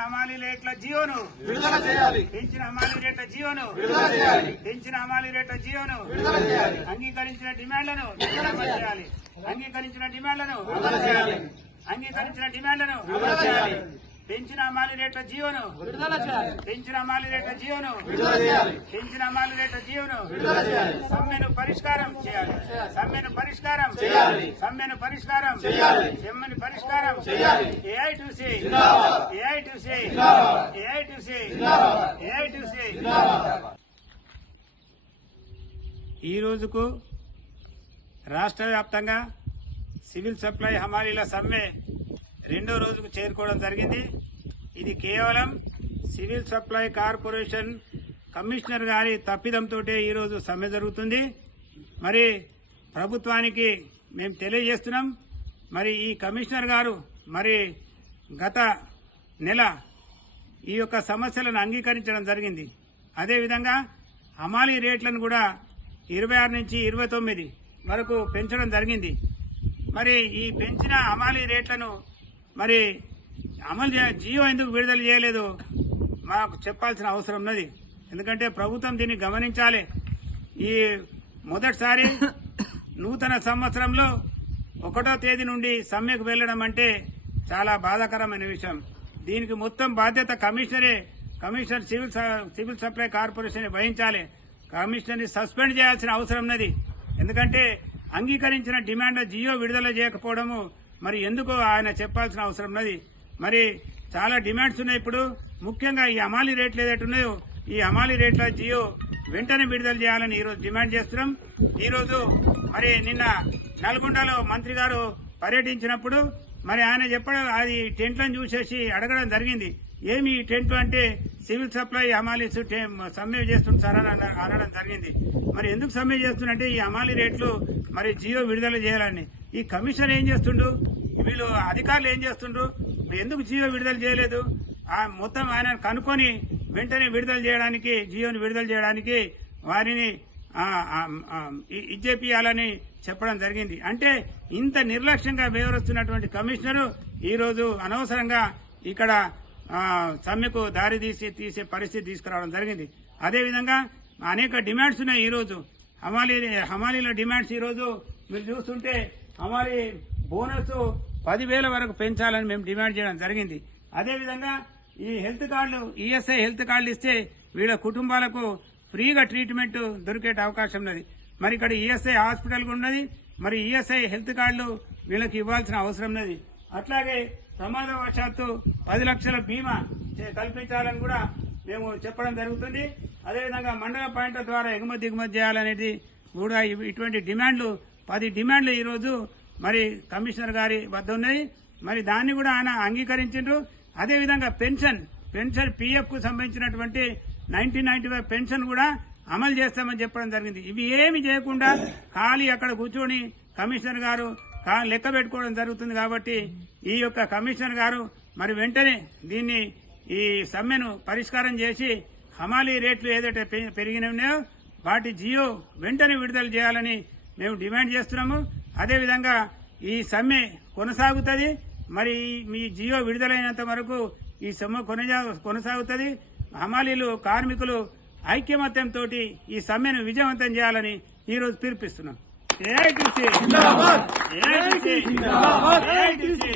హమాలి రేట్ల జియోను. విడుదల చేయాలి. పెంచిన హమాలి రేట్ల జియోను. విడుదల చేయాలి. పెంచిన హమాలి రేట్ల జియోను. విడుదల చేయాలి. అంగీకరించిన డిమాండ్లను చేయాలి. అంగీకరించిన డిమాండ్లను అమలు చేయాలి. అంగీకరించిన డిమాండ్లను అమలు చేయాలి. పెంచిన హమాలి రేట్ల చేయాలి. పెంచిన హమాలి రేట్ల చేయాలి. పెంచిన హమాలి రేట్ల చేయాలి. సమ్మెను పరిష్కారం చేయాలి. సమ్మెను పరిష్కారం. చేయాలి. సమ్మెను పరిష్కారం. చేయాలి. సమ్మెను పరిష్కారం. చేయాలి. AI TU C. AI TU C. AI TU C. AI TU C. ఈ రోజుకు రాష్ట్ర వ్యాప్తంగా సివిల్ సప్లై హమాలీల సమ్మె రెండో రోజుకు చేరుకోవడం జరిగింది. ఇది కేవలం సివిల్ సప్లై కార్పొరేషన్ కమిషనర్ గారి తప్పిదంతో ఈరోజు సమ్మె జరుగుతుంది. మరి ప్రభుత్వానికి మేము తెలియజేస్తున్నాం. మరి ఈ కమిషనర్ గారు మరి గత నెల ఈ యొక్క సమస్యలను అంగీకరించడం జరిగింది. అదేవిధంగా హమాలీ రేట్లను కూడా ఇరవై ఆరు నుంచి ఇరవై తొమ్మిది వరకు పెంచడం జరిగింది. మరి ఈ పెంచిన అమాలి రేట్లను మరి అమలు చే జియో ఎందుకు విడుదల చేయలేదు? మాకు చెప్పాల్సిన అవసరం ఉన్నది. ఎందుకంటే ప్రభుత్వం దీన్ని గమనించాలి. ఈ మొదటిసారి నూతన సంవత్సరంలో ఒకటో తేదీ నుండి సమ్మెకు వెళ్ళడం అంటే చాలా బాధాకరమైన విషయం. దీనికి మొత్తం బాధ్యత కమిషనరే కమిషనర్ సివిల్ స- సివిల్ సప్లై కార్పొరేషన్ వహించాలి. కమిషనర్ని సస్పెండ్ చేయాల్సిన అవసరం ఉన్నది. ఎందుకంటే అంగీకరించిన డిమాండ్ జియో విడుదల చేయకపోవడము మరి ఎందుకు ఆయన చెప్పాల్సిన అవసరం ఉన్నది. మరి చాలా డిమాండ్స్ ఉన్నాయి ఇప్పుడు. ముఖ్యంగా ఈ అమాలి రేట్లు ఏదైతే ఉన్నాయో ఈ అమాలి రేట్ల జియో వెంటనే విడుదల చేయాలని ఈరోజు డిమాండ్ చేస్తున్నాం. ఈరోజు మరి నిన్న నల్గొండలో మంత్రి గారు పర్యటించినప్పుడు మరి ఆయన చెప్పడం అది టెంట్లను చూసేసి అడగడం జరిగింది. ఏమి ఈ టెంట్లు అంటే సివిల్ సప్లై అమాలీస్ సమ్మె చేస్తుంది సార్ అని అనడం జరిగింది. మరి ఎందుకు సమ్మె చేస్తుందంటే ఈ అమాలి రేట్లు మరి జియో విడుదల చేయాలని. ఈ కమిషన్ ఏం చేస్తుండు? వీళ్ళు అధికారులు ఏం చేస్తుండ్రు? ఎందుకు జియో విడుదల చేయలేదు? ఆ మొత్తం ఆయన కనుక్కొని వెంటనే విడుదల చేయడానికి జియోని విడుదల చేయడానికి వారిని ఇచ్చేపియాలని చెప్పడం జరిగింది. అంటే ఇంత నిర్లక్ష్యంగా వ్యవహరిస్తున్నటువంటి కమిషనరు ఈ రోజు అనవసరంగా ఇక్కడ సమ్మెకు దారి తీసి తీసే పరిస్థితి తీసుకురావడం జరిగింది. అదేవిధంగా అనేక డిమాండ్స్ ఉన్నాయి ఈరోజు. హమాలీ హమాలీల డిమాండ్స్ ఈరోజు మీరు చూస్తుంటే హమాలీ బోనస్ పదివేల వరకు పెంచాలని మేము డిమాండ్ చేయడం జరిగింది. అదేవిధంగా ఈ హెల్త్ కార్డులు ఈఎస్ఐ హెల్త్ కార్డులు ఇస్తే వీళ్ళ కుటుంబాలకు ఫ్రీగా ట్రీట్మెంట్ దొరికే అవకాశం ఉన్నది. మరి ఇక్కడ ఈఎస్ఐ హాస్పిటల్ ఉన్నది. మరి ఈఎస్ఐ హెల్త్ కార్డులు వీళ్ళకి ఇవ్వాల్సిన అవసరం ఉన్నది. అట్లాగే ప్రమాదవశాత్తు పది లక్షల బీమా కల్పించాలని కూడా మేము చెప్పడం జరుగుతుంది. అదేవిధంగా మండల పాయింట్ల ద్వారా ఎగుమతి దిగుమతి చేయాలనేది కూడా ఇటువంటి డిమాండ్లు పది డిమాండ్లు ఈరోజు మరి కమిషనర్ గారి వద్ద ఉన్నాయి మరి దాన్ని కూడా ఆయన అంగీకరించారు అదేవిధంగా పెన్షన్ పెన్షన్ పీఎఫ్కు సంబంధించినటువంటి నైన్టీన్ నైన్టీ ఫైవ్ పెన్షన్ కూడా అమలు చేస్తామని చెప్పడం జరిగింది. ఇవి ఏమి చేయకుండా ఖాళీ అక్కడ కూర్చొని కమిషనర్ గారు లెక్క పెట్టుకోవడం జరుగుతుంది కాబట్టి ఈ యొక్క కమిషనర్ గారు మరి వెంటనే దీన్ని ఈ సమ్మెను పరిష్కారం చేసి హమాలీ రేట్లు ఏదైతే పె- ఉన్నాయో వాటి జియో వెంటనే విడుదల చేయాలని మేము డిమాండ్ చేస్తున్నాము. అదేవిధంగా ఈ సమ్మె కొనసాగుతుంది. మరి మీ జియో విడుదలైనంత వరకు ఈ సమ్మె కొనసాగుతుంది. హమాలీలు కార్మికులు ఐక్యమత్యంతో ఈ సమ్మెను విజయవంతం చేయాలని ఈ రోజు పిలిపిస్తున్నాం ఏఐటీసీ. ఏఐటీసీ.